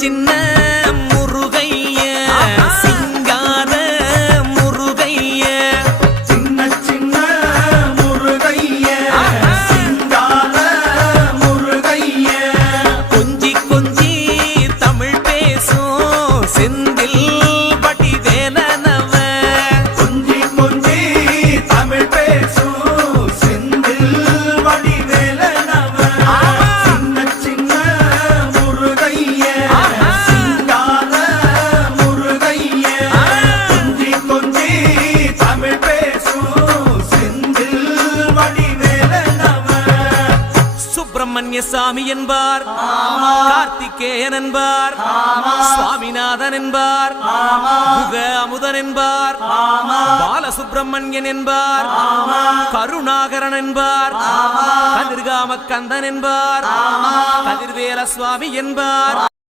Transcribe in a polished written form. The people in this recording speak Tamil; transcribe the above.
சின்ன முருகைய சிங்கார முருகைய சின்ன முருகைய சிங்கார முருகைய கொஞ்சி கொஞ்சி தமிழ் பேசும் செந்தில் வடிவேலனவ கொஞ்சி கொஞ்சி தமிழ் பேசும் செந்தில் வடிவேலனவ சின்ன முருகைய சிங்கார முருகைய கொஞ்சி கொஞ்சி தமிழ் பேசும் செந்தில் வடிவேலனவ சுப்பிரமணிய சாமி என்பார், கார்த்திகேயன் என்பார், சுவாமிநாதன் என்பார், முக அமுதன் என்பார், பாலசுப்பிரமணியன் என்பார், கருணாகரன் என்பார், கதிர்காம கந்தன் என்பார், கதிர்வேல சுவாமி என்பார்.